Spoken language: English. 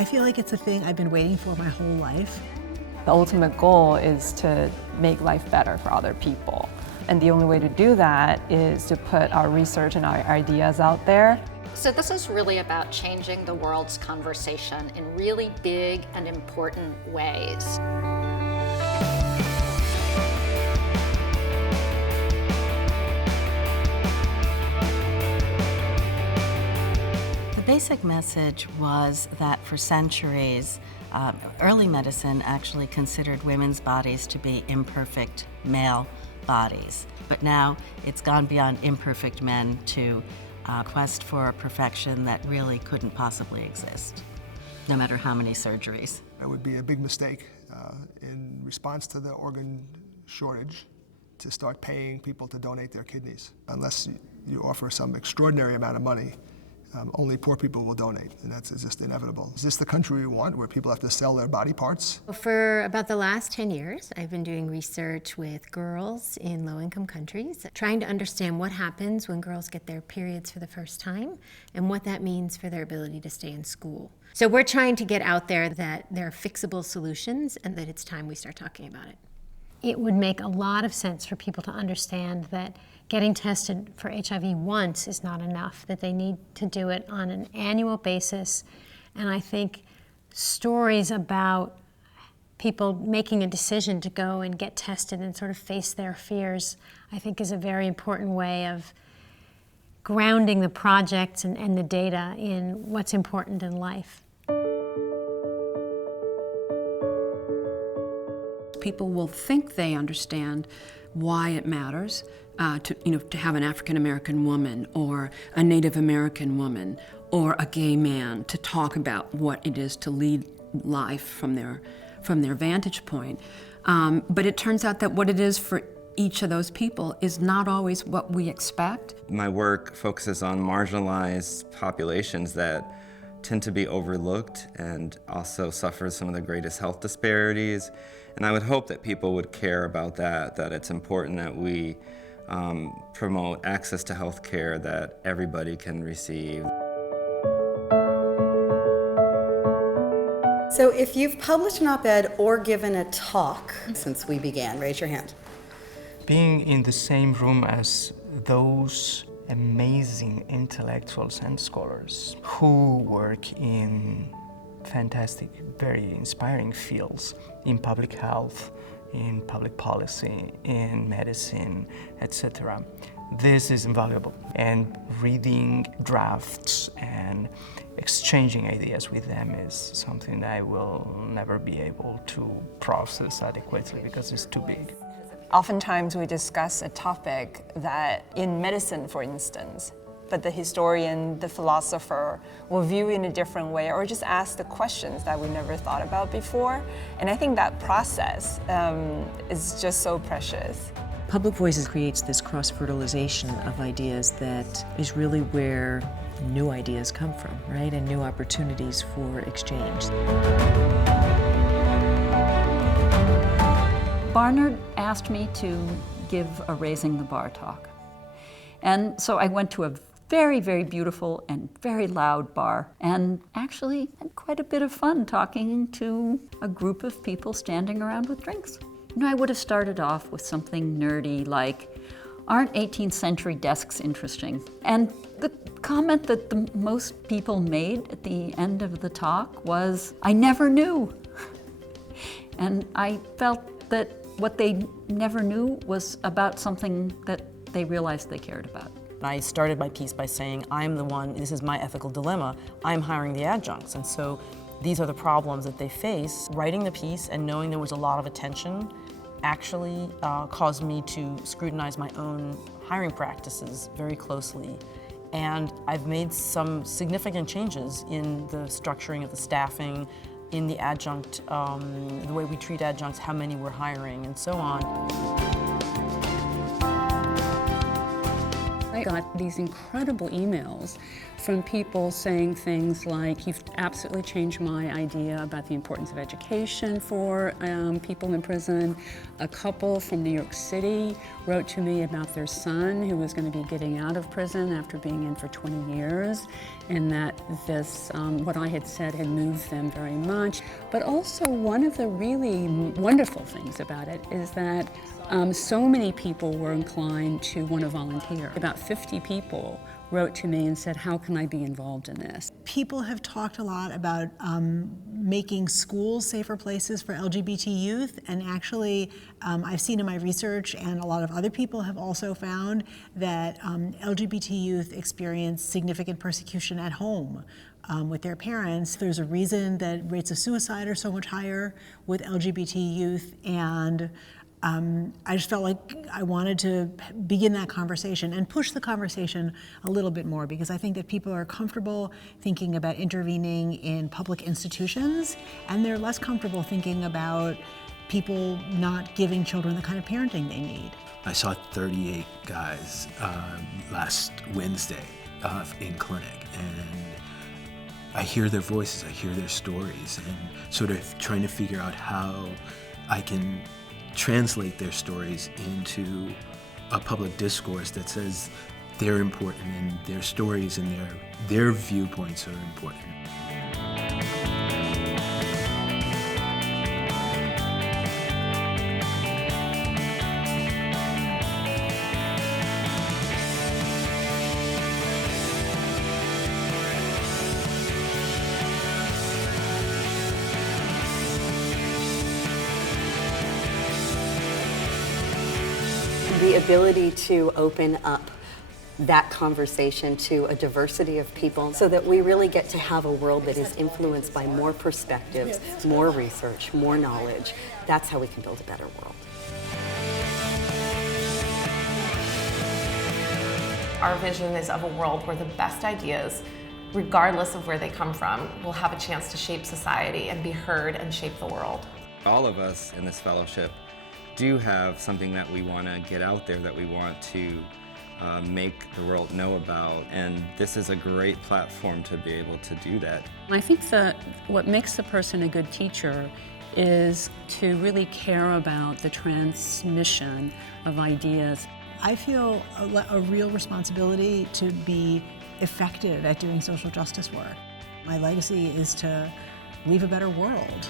I feel like it's a thing I've been waiting for my whole life. The ultimate goal is to make life better for other people. And the only way to do that is to put our research and our ideas out there. So this is really about changing the world's conversation in really big and important ways. The basic message was that for centuries, early medicine actually considered women's bodies to be imperfect male bodies. But now it's gone beyond imperfect men to quest for a perfection that really couldn't possibly exist, no matter how many surgeries. It would be a big mistake in response to the organ shortage to start paying people to donate their kidneys. Unless you offer some extraordinary amount of money, only poor people will donate, and that's just inevitable. Is this the country we want, where people have to sell their body parts? For about the last 10 years, I've been doing research with girls in low-income countries, trying to understand what happens when girls get their periods for the first time and what that means for their ability to stay in school. So we're trying to get out there that there are fixable solutions and that it's time we start talking about it. It would make a lot of sense for people to understand that getting tested for HIV once is not enough, that they need to do it on an annual basis. And I think stories about people making a decision to go and get tested and sort of face their fears, I think is a very important way of grounding the projects and the data in what's important in life. People will think they understand why it matters to have an African American woman or a Native American woman or a gay man to talk about what it is to lead life from their vantage point. But it turns out that what it is for each of those people is not always what we expect. My work focuses on marginalized populations that tend to be overlooked and also suffer some of the greatest health disparities. And I would hope that people would care about that it's important that we promote access to health care that everybody can receive. So if you've published an op-ed or given a talk since we began, raise your hand. Being in the same room as those amazing intellectuals and scholars who work in fantastic, very inspiring fields in public health, in public policy, in medicine, etc. This is invaluable. And reading drafts and exchanging ideas with them is something that I will never be able to process adequately because it's too big. Oftentimes we discuss a topic that in medicine, for instance, but the historian, the philosopher will view in a different way or just ask the questions that we never thought about before. And I think that process is just so precious. Public Voices creates this cross-fertilization of ideas that is really where new ideas come from, right? And new opportunities for exchange. Barnard asked me to give a Raising the Bar talk. And so I went to a very, very beautiful and very loud bar, and actually had quite a bit of fun talking to a group of people standing around with drinks. You know, I would have started off with something nerdy like, aren't 18th century desks interesting? And the comment that the most people made at the end of the talk was, I never knew. And I felt that what they never knew was about something that they realized they cared about. I started my piece by saying, I'm the one, this is my ethical dilemma, I'm hiring the adjuncts. And so these are the problems that they face. Writing the piece and knowing there was a lot of attention actually caused me to scrutinize my own hiring practices very closely. And I've made some significant changes in the structuring of the staffing, in the adjunct, the way we treat adjuncts, how many we're hiring, and so on. I I got these incredible emails from people saying things like, "You've absolutely changed my idea about the importance of education for people in prison." A couple from New York City wrote to me about their son who was going to be getting out of prison after being in for 20 years, and that this, what I had said had moved them very much. But also one of the really wonderful things about it is that so many people were inclined to want to volunteer. About 50 people wrote to me and said, "How can I be involved in this?" People have talked a lot about making schools safer places for LGBT youth, and actually I've seen in my research, and a lot of other people have also found, that LGBT youth experience significant persecution at home with their parents. There's a reason that rates of suicide are so much higher with LGBT youth, and I just felt like I wanted to begin that conversation and push the conversation a little bit more, because I think that people are comfortable thinking about intervening in public institutions, and they're less comfortable thinking about people not giving children the kind of parenting they need. I saw 38 guys last Wednesday in clinic, and I hear their voices, I hear their stories, and sort of trying to figure out how I can translate their stories into a public discourse that says they're important and their stories and their viewpoints are important. The ability to open up that conversation to a diversity of people so that we really get to have a world that is influenced by more perspectives, more research, more knowledge. That's how we can build a better world. Our vision is of a world where the best ideas, regardless of where they come from, will have a chance to shape society and be heard and shape the world. All of us in this fellowship do have something that we want to get out there, that we want to make the world know about, and this is a great platform to be able to do that. I think that what makes a person a good teacher is to really care about the transmission of ideas. I feel a real responsibility to be effective at doing social justice work. My legacy is to leave a better world.